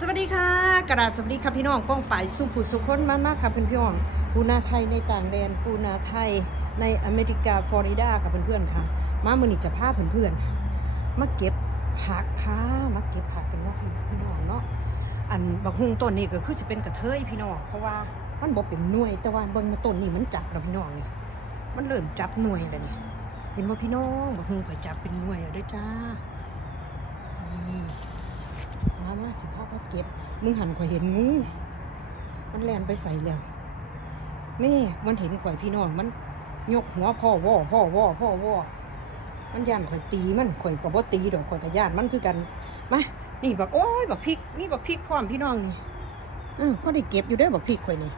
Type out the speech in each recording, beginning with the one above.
สวัสดีค่ะกระดาษสวัสดีค่ะพี่น้องป้องป่ายสุผู้สุคนมากมากค่ะเพื่อนพี่น้องปูนาไทยในต่างแดนปูนาไทยในอเมริกาฟลอริดาค่ะเพื่อนๆค่ะ มามือนี้จะพาเพื่อนๆมาเก็บผักค่ะมาเก็บผักเป็นว่าพี่พี่น้องเนาะอันบักฮุงต้นนี้ก็คือจะเป็นกระเทยพี่น้องเพราะว่ามันบ่เป็นหน่วยแต่ว่าบิ่งมาต้นนี้มันจับแล้วพี่น้องเนี่ยมันเริ่มจับหน่วยแล้วนี่ยเห็นว่าพี่น้องบักฮุงข่อยจับเป็นหน่วยแล้วด้วยจ้านี่ มามาสิพ่อพับเก็บมึงหันข่อยเห็นงูมันแลนไปใส่แล้วนี่มันเห็นข่อยพี่น้องมันยกหัวพ่อว่อพ่อว่อพ่อว่อมันย่านข่อยตีมันข่อยก็บ่ตีดอกข่อยก็ย่านมันคือกันมานี่บักโอ้ยบักพริกนี่บักพริกพร้อมพี่น้องนี่เออพ่อได้เก็บอยู่เด้บักพริกข่อยนี่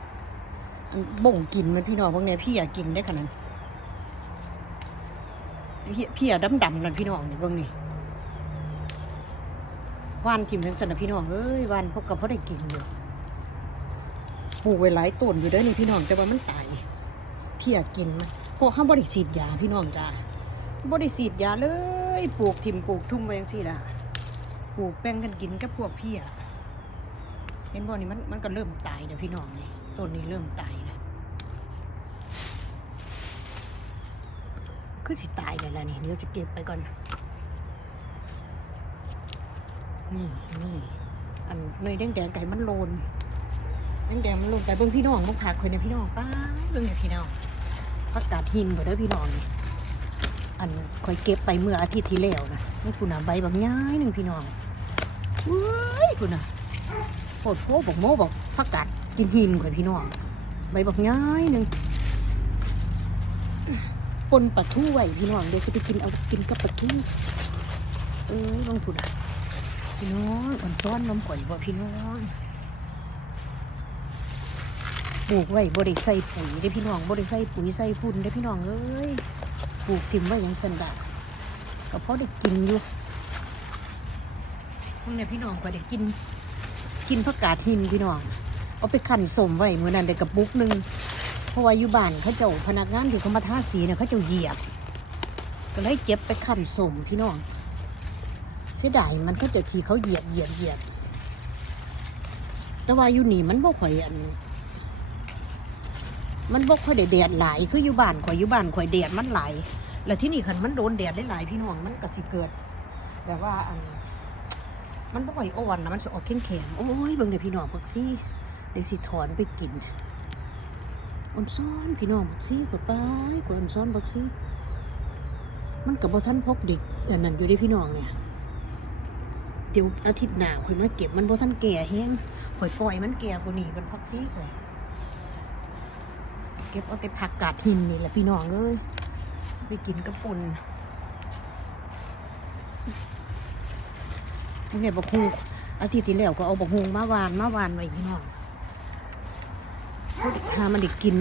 อันบ่งกินมันพี่น้องพวกเนี้ยพี่อยากกินได้ขนาดนั้พี่พี่อยากดำๆนั่นพี่น้องนี่เบิ่งนี่ วานกินทั้งสนะพี่น้องเอ้ยวานพวกกับพ่ได้กินอยู่ปลูกไว้หลายต้นอยู่เด้อนี่พี่น้องแต่ว่ามันตายเพียกินมันพวกห้ามบริสีดยาพี่น้องจ้าบริสีดยาเลยปลูกทิมปลูกทุ่มไว้ยังสี่ละปลูกแป้งกันกินกับพวกเพี่อะเห็นบ่นี่มันมันก็เริ่มตายเด้อพี่น้องนี่ต้นนี้เริ่มตายแล้วคือสิตายแล้วละนี่เดี๋ยวจะเก็บไปก่อน นี่นี่อันเนยแดงแดงไก่มันโลนแดงแดงมันโลนไก่เบิ่งพี่น้องมึงผักคอยในพี่น้องป้าเบิ่งเนี่พี่น้องผักกาดหินบ่เด้พี่น้องอันคอยเก็บไปเมื่ออาทิตย์ที่แล้วนะนี่คุณน่ะใบบางย้ายหนึ่งพี่น้องเว้ยคุณน่ะโคตรโพบอกโมบอกผักกาดกินหินคอยพี่น้องใบบักย้ายหนึ่งปนปลาทูไว้พี่น้องเดี๋ยวจะไปกินเอากินกับปลาทูเออลองคุณน่ะ พี่น้องอ่อนซ้อนนมข่อยบ่พี่น้องปลูกไว้บ่ได้ใส่ปุ๋ยได้พี่น้องบ่ได้ใส่ปุ๋ยใส่ฝุ่นได้พี่น้องเอ้ยปลูกถิ่มไว้อยังสันดาก็พอได้กินอยู่พวกเนี่ยพี่น้องก็ได้กิน กินผักกาดหินพี่น้องเอาไปขั่นสมไว้เมื่อนั้นได้กระปุกหนึ่งเพราะว่าอยู่บ้านเขาเจ้าพนักงานที่เขามาท่าสีเนี่ยเขาเจ้าเหยียบ ก็เลยเก็บไปขั่นสมพี่น้อง เสียดายมันก็จะทีเขาเหยียบเหยียบเหยียบแต่ว่าอยู่นี่มันบ่ข่อยอัน มันบ่ค่อยได้แดดหลายคืออยู่บ้านข่อยอยู่บ้านข่อยแดดมันหลายแล้วที่นี่คันมันโดนแดดได้หลายพี่น้องมันก็สิเกิดแต่ว่าอัน มันบ่ค่อยอ่อนนะมันสิออกแข็งๆโอ้ยเบิ่งเด้อพี่น้องพักซี่เดี๋ยวสิถอนไปกินอ่อนซ้อนพี่น้องพักซี่ก็ไปกว่าอ่อนซ้อนพักซี่มันกับบ่ทันพกเด็กอันนั้นอยู่เด้พี่น้องเนี่ย ดี๋ยวอาทิตย์หน้าข่อยมาเก็บมันบ่ทันแก่แห้งข่อยปล่อยมันแก่กว่านี้กันพักซี่ข่อยเก็บเอาแต่ผักกาดหินนี่แหละพี่น้องเอ้ยจะไปกินกระปุ่นเนี่ยบักฮูอาทิตย์ที่แล้วก็เอาบักฮูมาวานมาวานไว้พี่น้องพอดีหามันได้กิน